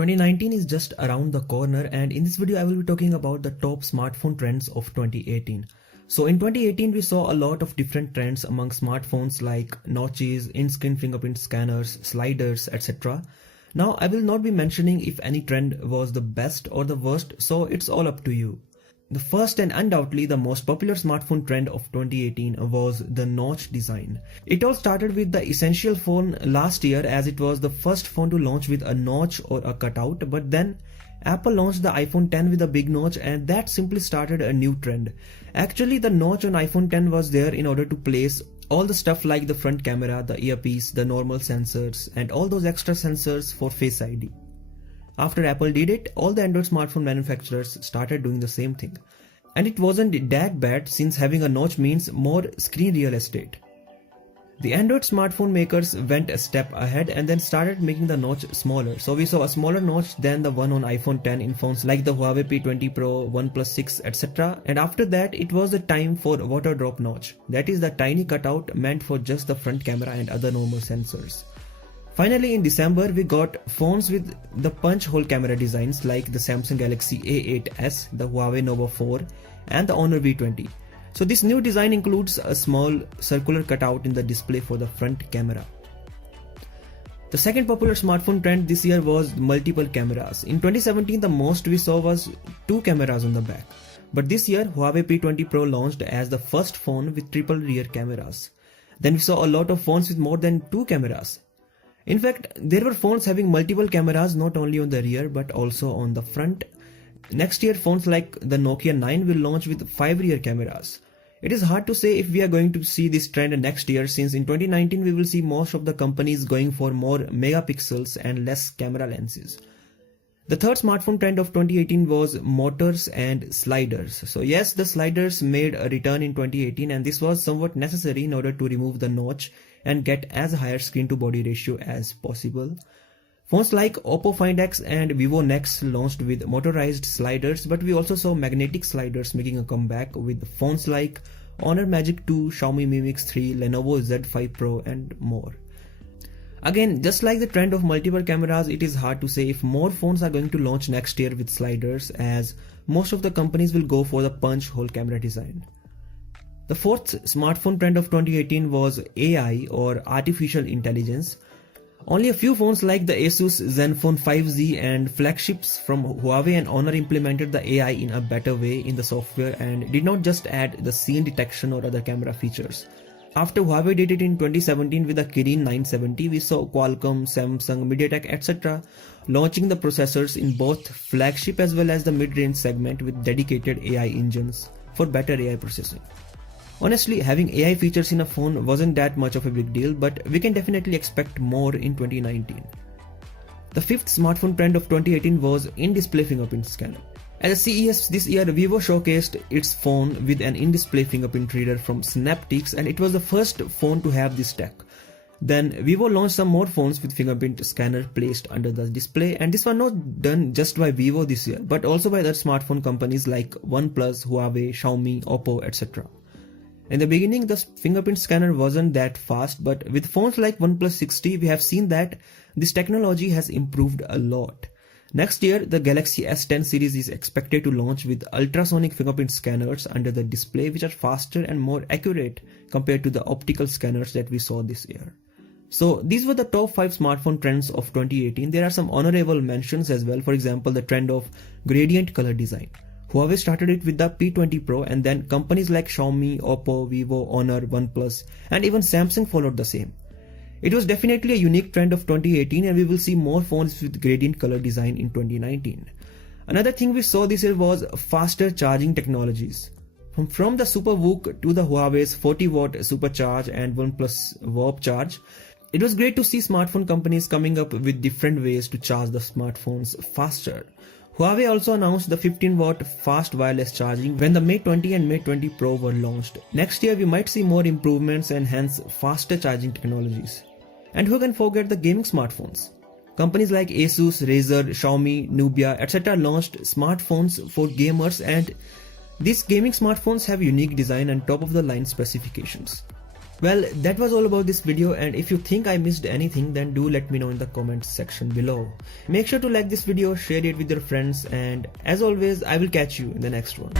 2019 is just around the corner, and in this video I will be talking about the top smartphone trends of 2018. So in 2018 we saw a lot of different trends among smartphones like notches, in-screen fingerprint scanners, sliders, etc. Now I will not be mentioning if any trend was the best or the worst, so it's all up to you. The first and undoubtedly the most popular smartphone trend of 2018 was the notch design. It all started with the Essential phone last year, as it was the first phone to launch with a notch or a cutout, but then Apple launched the iPhone X with a big notch, and that simply started a new trend. Actually, the notch on iPhone X was there in order to place all the stuff like the front camera, the earpiece, the normal sensors, and all those extra sensors for Face ID. After Apple did it, all the Android smartphone manufacturers started doing the same thing. And it wasn't that bad, since having a notch means more screen real estate. The Android smartphone makers went a step ahead and then started making the notch smaller. So we saw a smaller notch than the one on iPhone X in phones like the Huawei P20 Pro, OnePlus 6, etc. And after that, it was the time for water drop notch. That is the tiny cutout meant for just the front camera and other normal sensors. Finally, in December, we got phones with the punch hole camera designs like the Samsung Galaxy A8s, the Huawei Nova 4, and the Honor V20. So this new design includes a small circular cutout in the display for the front camera. The second popular smartphone trend this year was multiple cameras. In 2017, the most we saw was 2 cameras on the back. But this year, Huawei P20 Pro launched as the first phone with triple rear cameras. Then we saw a lot of phones with more than 2 cameras. In fact, there were phones having multiple cameras not only on the rear but also on the front. Next year, phones like the Nokia 9 will launch with 5 rear cameras. It is hard to say if we are going to see this trend next year, since in 2019 we will see most of the companies going for more megapixels and less camera lenses. The third smartphone trend of 2018 was motors and sliders. So yes, the sliders made a return in 2018, and this was somewhat necessary in order to remove the notch and get as higher screen to body ratio as possible. Phones like Oppo Find X and Vivo Nex launched with motorized sliders, but we also saw magnetic sliders making a comeback with phones like Honor Magic 2, Xiaomi Mi Mix 3, Lenovo Z5 Pro and more. Again, just like the trend of multiple cameras, it is hard to say if more phones are going to launch next year with sliders, as most of the companies will go for the punch hole camera design. The fourth smartphone trend of 2018 was AI or artificial intelligence. Only a few phones like the Asus Zenfone 5Z and flagships from Huawei and Honor implemented the AI in a better way in the software and did not just add the scene detection or other camera features. After Huawei did it in 2017 with the Kirin 970, we saw Qualcomm, Samsung, MediaTek, etc. launching the processors in both flagship as well as the mid-range segment with dedicated AI engines for better AI processing. Honestly, having AI features in a phone wasn't that much of a big deal, but we can definitely expect more in 2019. The fifth smartphone trend of 2018 was in-display fingerprint scanner. At the CES this year, Vivo showcased its phone with an in-display fingerprint reader from Snaptics, and it was the first phone to have this tech. Then Vivo launched some more phones with fingerprint scanner placed under the display, and this was not done just by Vivo this year, but also by other smartphone companies like OnePlus, Huawei, Xiaomi, Oppo, etc. In the beginning, the fingerprint scanner wasn't that fast, but with phones like OnePlus 60, we have seen that this technology has improved a lot. Next year, the Galaxy S10 series is expected to launch with ultrasonic fingerprint scanners under the display, which are faster and more accurate compared to the optical scanners that we saw this year. So these were the top 5 smartphone trends of 2018. There are some honorable mentions as well. For example, the trend of gradient color design. Huawei started it with the P20 Pro, and then companies like Xiaomi, Oppo, Vivo, Honor, OnePlus, and even Samsung followed the same. It was definitely a unique trend of 2018, and we will see more phones with gradient color design in 2019. Another thing we saw this year was faster charging technologies. From the SuperVOOC to the Huawei's 40-watt supercharge and OnePlus Warp Charge, it was great to see smartphone companies coming up with different ways to charge the smartphones faster. Huawei also announced the 15-watt fast wireless charging when the Mate 20 and Mate 20 Pro were launched. Next year we might see more improvements and hence faster charging technologies. And who can forget the gaming smartphones? Companies like Asus, Razer, Xiaomi, Nubia, etc. launched smartphones for gamers, and these gaming smartphones have unique design and top-of-the-line specifications. Well, that was all about this video, and if you think I missed anything, then do let me know in the comments section below. Make sure to like this video, share it with your friends, and as always, I will catch you in the next one.